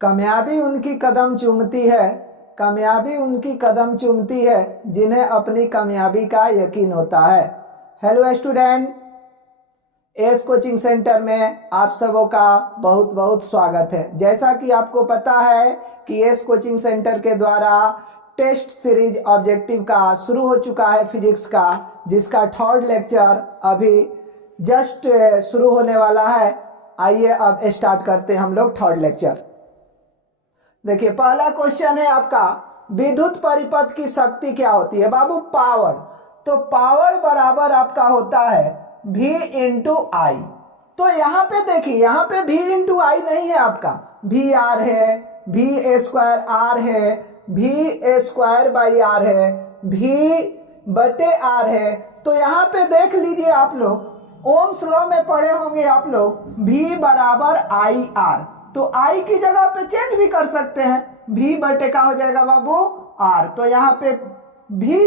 कामयाबी उनकी कदम चूमती है, कामयाबी उनकी कदम चूमती है जिन्हें अपनी कामयाबी का यकीन होता है। Hello student, S coaching centre में आप सबों का बहुत बहुत स्वागत है। जैसा कि आपको पता है कि एस कोचिंग सेंटर के द्वारा टेस्ट सीरीज ऑब्जेक्टिव का शुरू हो चुका है फिजिक्स का, जिसका थर्ड लेक्चर अभी जस्ट शुरू होने वाला है। आइए अब स्टार्ट करते हैं हम लोग थर्ड लेक्चर। देखिए, पहला क्वेश्चन है आपका, विद्युत परिपथ की शक्ति क्या होती है बाबू? पावर। तो पावर बराबर आपका होता है V इंटू आई। तो यहाँ पे देखिए, यहाँ पे V इंटू आई नहीं है आपका, V आर है, V ए स्क्वायर आर है, V a square by R है, V बटे आर है। तो यहाँ पे देख लीजिए आप लोग, ओम्स लॉ में पढ़े होंगे आप लोग, V बराबर आई आर। तो आई की जगह पे चेंज भी कर सकते हैं, V बटे का हो जाएगा बाबू आर। तो यहाँ पे V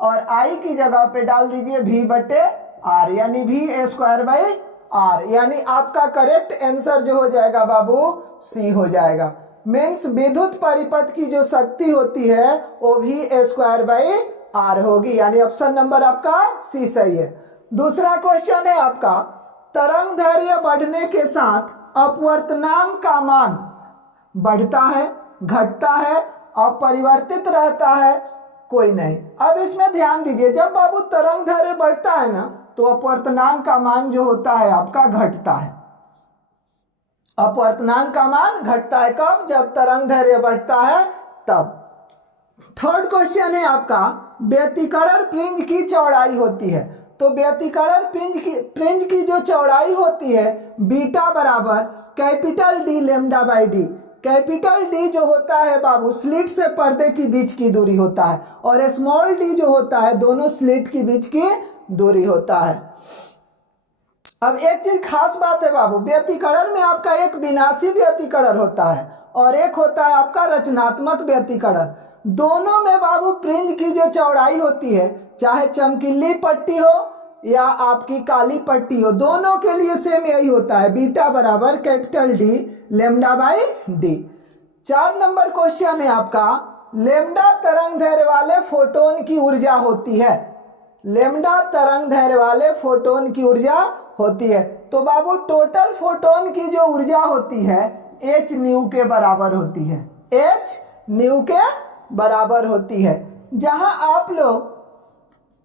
और आई की जगह पे डाल दीजिए V बटे आर, यानी V a square by R, यानी आपका करेक्ट आंसर जो हो जाएगा बाबू सी हो जाएगा। मीन्स विद्युत परिपथ की जो शक्ति होती है वो V a square by R होगी, यानी ऑप्शन नंबर आपका सी सही है। दूसरा क्वेश्चन है आपका, तरंग दैर्घ्य बढ़ने के साथ अपवर्तनांक का मान बढ़ता है, घटता है, अपरिवर्तित रहता है? कोई नहीं। अब इसमें ध्यान दीजिए, जब बाबू तरंग दैर्घ्य बढ़ता है ना, तो अपवर्तनांक का मान जो होता है आपका घटता है। अपवर्तनांक का मान घटता है कब? जब तरंग दैर्घ्य बढ़ता है तब। थर्ड क्वेश्चन है आपका, व्यतिकरण प्रिंज की चौड़ाई होती है। तो व्यतिकरण प्रिंज की जो चौड़ाई होती है, बीटा बराबर capital D lambda by D. Capital D जो होता है बाबू स्लिट से पर्दे के बीच की दूरी होता है, और स्मॉल डी जो होता है दोनों स्लिट के बीच की दूरी होता है। अब एक चीज खास बात है बाबू, व्यतिकरण में आपका एक विनाशी व्यतिकरण होता है और एक होता है आपका रचनात्मक व्यतिकरण। दोनों में बाबू प्रिंज की जो चौड़ाई होती है, चाहे चमकीली पट्टी हो या आपकी काली पट्टी हो, दोनों के लिए सेम यही होता है, बीटा बराबर capital D lambda by D. 4 number question है आपका, लेमडा तरंग दैर्घ्य वाले फोटोन की ऊर्जा होती है। लेमडा तरंग दैर्घ्य वाले फोटोन की ऊर्जा होती है। तो बाबू टोटल फोटोन की जो ऊर्जा होती है h न्यू के बराबर होती है, h न्यू के बराबर होती है। जहां आप लोग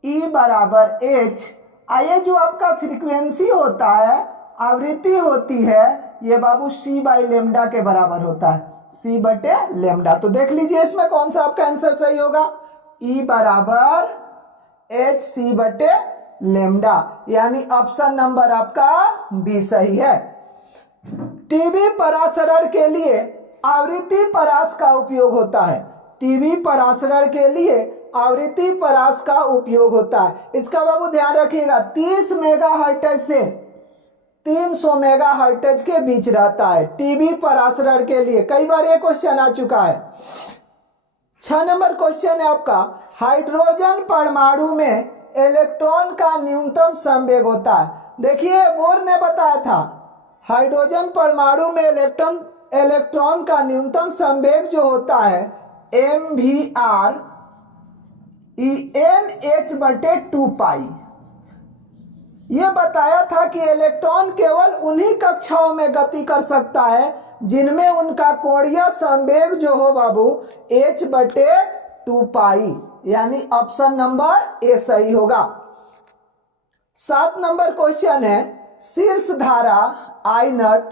E बराबर h, आइए जो आपका फ्रीक्वेंसी होता है, आवृत्ति होती है, ये बाबू c बाई लेमडा के बराबर होता है, c बटे लेमडा। तो देख लीजिए इसमें कौन सा आपका आंसर सही होगा, E बराबर h c बटे लेमडा, यानी ऑप्शन नंबर आपका बी सही है। टीवी परासरण के लिए आवृत्ति परास का उपयोग होता है। टीवी परासरण के लिए आवृत्ति परास का उपयोग होता है। इसका बाबू ध्यान रखिएगा, 30 मेगाहर्ट्ज से 300 मेगाहर्ट्ज के बीच रहता है टीवी परासरण के लिए। कई बार ये क्वेश्चन आ चुका है। 6 नंबर क्वेश्चन है आपका, हाइड्रोजन परमाणु में इलेक्ट्रॉन का न्यूनतम संवेग होता है। देखिए बोर ने बताया था, हाइड्रोजन परमाणु में इलेक्ट्रॉन का न्यूनतम संवेग जो होता है mvr ENH बटे 2 पाई। यह बताया था कि इलेक्ट्रॉन केवल उन्हीं कक्षाओं में गति कर सकता है जिनमें उनका कोणीय संवेग जो हो बाबू h बटे 2 पाई, यानी ऑप्शन नंबर ए सही होगा। 7 नंबर क्वेश्चन है, शीर्ष धारा आई नट,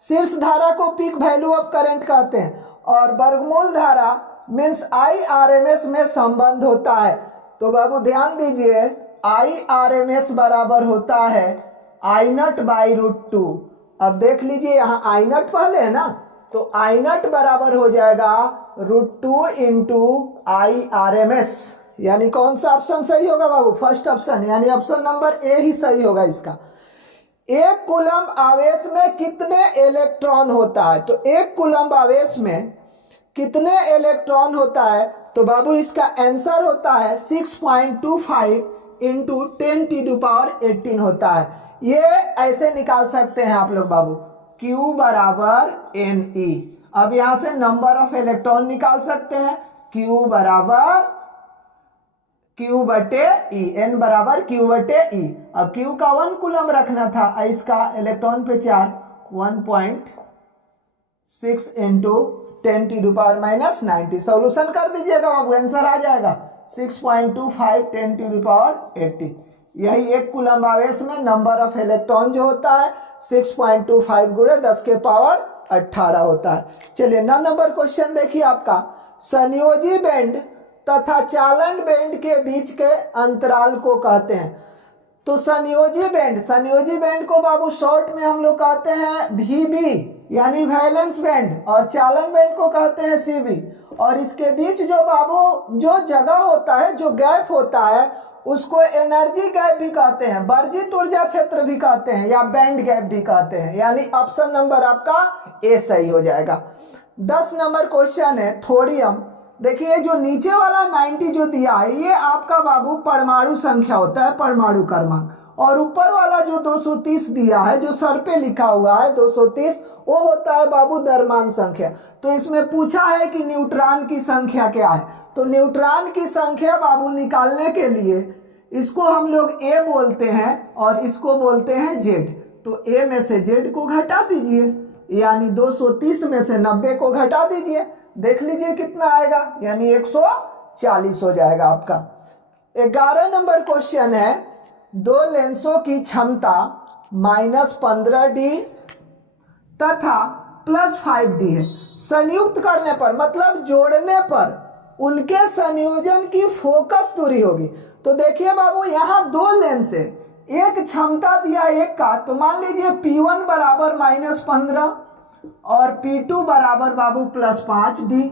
शीर्ष धारा को पीक वैल्यू ऑफ करंट कहते हैं, और वर्गमूल धारा मीन्स IRMS में संबंध होता है। तो बाबू ध्यान दीजिए, IRMS बराबर होता है आई नट बाई √2। अब देख लीजिए यहाँ आई नट पहले है ना, तो आई नट बराबर हो जाएगा √2 इंटू IRMS, यानी कौन सा ऑप्शन सही होगा बाबू? फर्स्ट ऑप्शन, यानी ऑप्शन नंबर ए ही सही होगा इसका। 1 कूलम्ब आवेश में कितने इलेक्ट्रॉन होता है? तो 1 कूलम्ब आवेश में कितने इलेक्ट्रॉन होता है? तो बाबू इसका आंसर होता है 6.25 इंटू 10⁻18 होता है। ये ऐसे निकाल सकते हैं आप लोग बाबू, Q बराबर NE। अब यहां से नंबर ऑफ इलेक्ट्रॉन निकाल सकते हैं, Q बराबर Q बटे E, N बराबर Q बटे E। अब Q का 1 कूलम रखना था, इसका इलेक्ट्रॉन पे चार्ज 1.6 इंटू 10⁻⁻90। सॉल्यूशन कर दीजिएगा बाबू, आंसर आ जाएगा 6.25 10⁻80। यही 1 कूलम आवेश में नंबर ऑफ इलेक्ट्रॉन जो होता है 6.25 गुणे 10⁻18 होता है। चलिए 9 नंबर क्वेश्चन देखिए आपका, संयोजी बैंड तथा चालन बैंड के बीच के अंतराल को कहते हैं। तो संयोजी बैंड को बाबू शॉर्ट में हम लोग कहते हैं VB यानी वैलेंस बैंड, और चालन बैंड को कहते हैं CB। और इसके बीच जो बाबू जो जगह होता है, जो गैप होता है, उसको एनर्जी गैप भी कहते हैं, वर्जित ऊर्जा क्षेत्र भी कहते हैं, या बैंड गैप भी कहते हैं। यानी ऑप्शन नंबर आपका A सही हो जाएगा। 10 नंबर क्वेश्चन है थोरियम। देखिए जो नीचे वाला 90 जो दिया है, ये आपका बाबू परमाणु संख्या होता है, परमाणु क्रमांक। और ऊपर वाला जो 230 दिया है, जो सर पे लिखा हुआ है 230, वो होता है बाबू द्रव्यमान संख्या। तो इसमें पूछा है कि न्यूट्रॉन की संख्या क्या है। तो न्यूट्रॉन की संख्या बाबू निकालने के लिए इसको हम लोग A बोलते हैं और इसको बोलते हैं Z। तो A में से Z को घटा दीजिए, यानी 230 में से 90 को घटा दीजिए, देख लीजिए कितना आएगा, यानी 140 हो जाएगा आपका। 11 नंबर क्वेश्चन है, 2 लेंसों की क्षमता -15D तथा +5D है। संयुक्त करने पर मतलब जोड़ने पर उनके संयोजन की फोकस दूरी होगी। तो देखिए बाबू यहाँ 2 लेंस है, एक क्षमता दिया एक का, तो मान लीजिए P1 बराबर -15 और P2 बराबर बाबू +5D।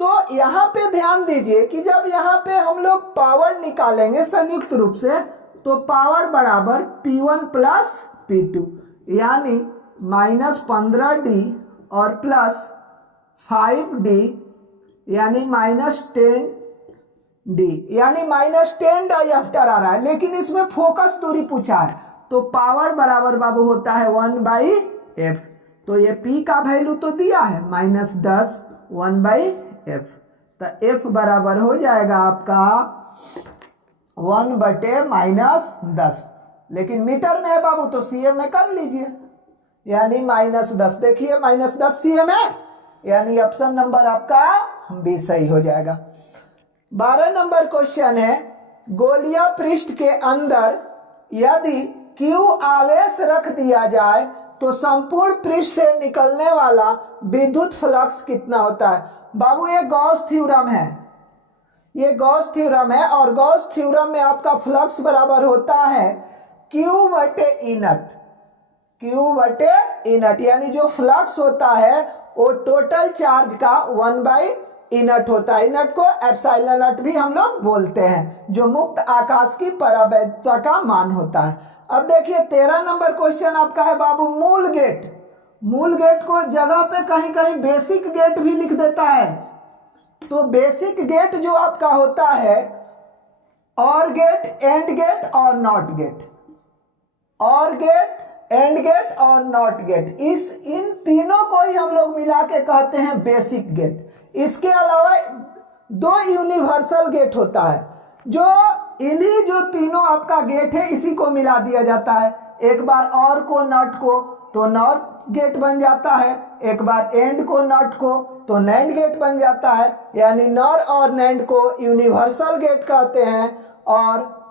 तो यहाँ पे ध्यान दीजिए कि जब यहाँ पे हम लोग पावर निकालेंगे संयुक्त रूप से, तो पावर बराबर P1 प्लस P2, यानी -15D और +5D यानी -10D, यानी -10 डायऑप्टर आ रहा है, लेकिन इसमें फोकस दूरी पूछा है। तो पावर बराबर बाबू होता है 1/f। तो ये P का वैल्यू तो दिया है -10 1/f, तो F बराबर हो जाएगा आपका 1/-10। लेकिन मीटर में है बाबू, तो CM में कर लीजिए, यानी -10। देखिए -10 CM है, यानी ऑप्शन नंबर आपका B सही हो जाएगा। 12 नंबर क्वेश्चन है, गोलीय पृष्ठ के अंदर यदि Q आवेश रख दिया जाए तो संपूर्ण पृष्ठ से निकलने वाला विद्युत फ्लक्स कितना होता है। बाबू ये गॉस थ्योरम है, ये गॉस थ्योरम है, और गॉस थ्योरम में आपका फ्लक्स बराबर होता है Q/इनट। Q/इनट यानी जो फ्लक्स होता है वो टोटल चार्ज का 1/इनट होता है। इनट को एप्सिलॉन नॉट भी हम लोग बोलते हैं, जो मुक्त आकाश की परावैद्युता का मान होता है। अब देखिए 13 नंबर क्वेश्चन आपका है बाबू, मूल गेट। मूल गेट को जगह पे कहीं कहीं बेसिक गेट भी लिख देता है। तो बेसिक गेट जो आपका होता है और गेट, एंड गेट और नॉट गेट, और गेट, एंड गेट और नॉट गेट, इन तीनों को ही हम लोग मिला के कहते हैं बेसिक गेट। इसके अलावा 2 यूनिवर्सल गेट होता है, जो इन्हीं जो तीनों आपका गेट है इसी को मिला दिया जाता है। एक बार और को नॉट को तो नॉट गेट बन जाता है, एक बार एंड को नॉट को तो नैंड गेट बन जाता है, यानी नॉर और नैंड को यूनिवर्सल गेट कहते हैं, और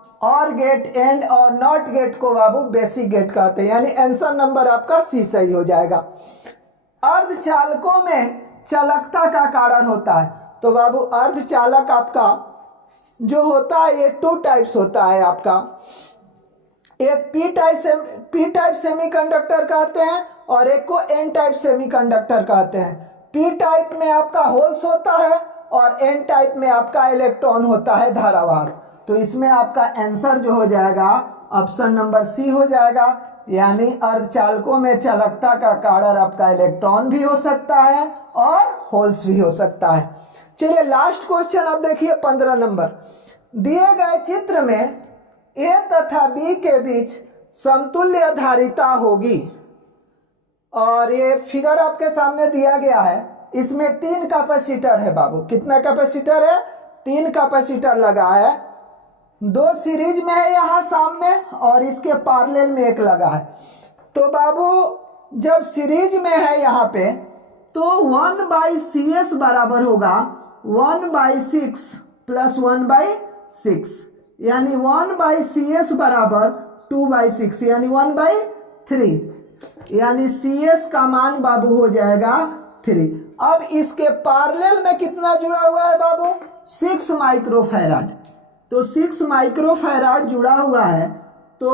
गेट, एंड और नॉट गेट को बाबू बेसिक गेट कहते हैं। यानी आंसर नंबर आपका C सही हो जाएगा। अर्धचालकों में चालकता का कारण होता है। तो बाबू अर्धचालक आपका जो होता है ये 2 टाइप्स होता है आपका, एक पी टाइप सेमीकंडक्टर कहते हैं और एक को एन टाइप सेमीकंडक्टर कहते हैं। पी टाइप में आपका होल्स होता है और एन टाइप में आपका इलेक्ट्रॉन होता है धारावाहक। तो इसमें आपका आंसर जो हो जाएगा ऑप्शन नंबर C हो जाएगा, यानी अर्धचालकों में चालकता का कारण आपका इलेक्ट्रॉन भी हो सकता है और होल्स भी हो सकता है। चलिए लास्ट क्वेश्चन अब देखिए 15 नंबर, दिए गए चित्र में A तथा B के बीच समतुल्य धारिता होगी और ये फिगर आपके सामने दिया गया है, इसमें 3 कैपेसिटर है बाबू। कितना कैपेसिटर है? 3 कैपेसिटर लगा है। 2 सीरीज में है यहाँ सामने और इसके पैरेलल में एक लगा है। तो बाबू जब सीरीज में है यहाँ पे तो 1/CS बराबर होगा 1/6 प्लस 1/6, यानी 1/CS बराबर 2/6 यानी 1/3, यानी CS का मान बाबू हो जाएगा 3। अब इसके पैरेलल में कितना जुड़ा हुआ है बाबू? 6 माइक्रोफैराड। तो 6 माइक्रोफैराड जुड़ा हुआ है। तो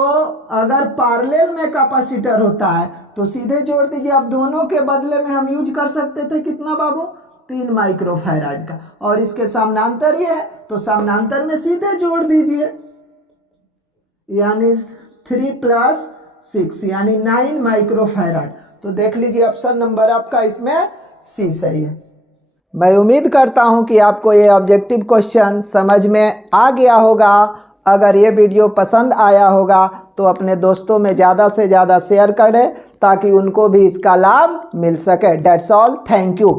अगर पैरेलल में कैपेसिटर होता है तो सीधे जोड़ दीजिए। अब दोनों के बदले में हम यूज कर सकते थे कितना बाबू? 3 माइक्रोफैराड का, और इसके समानांतर ही है तो समानांतर में सीधे जोड़ दीजिए, यानी 3 + 6 यानी 9 माइक्रोफैराड। तो देख लीजिए ऑप्शन नंबर आपका इसमें सी सही है। मैं उम्मीद करता हूं कि आपको ये ऑब्जेक्टिव क्वेश्चन समझ में आ गया होगा। अगर ये वीडियो पसंद आया होगा तो अपने दोस्तों में ज़्यादा से ज़्यादा शेयर करें ताकि उनको भी इसका लाभ मिल सके। That's all, thank you.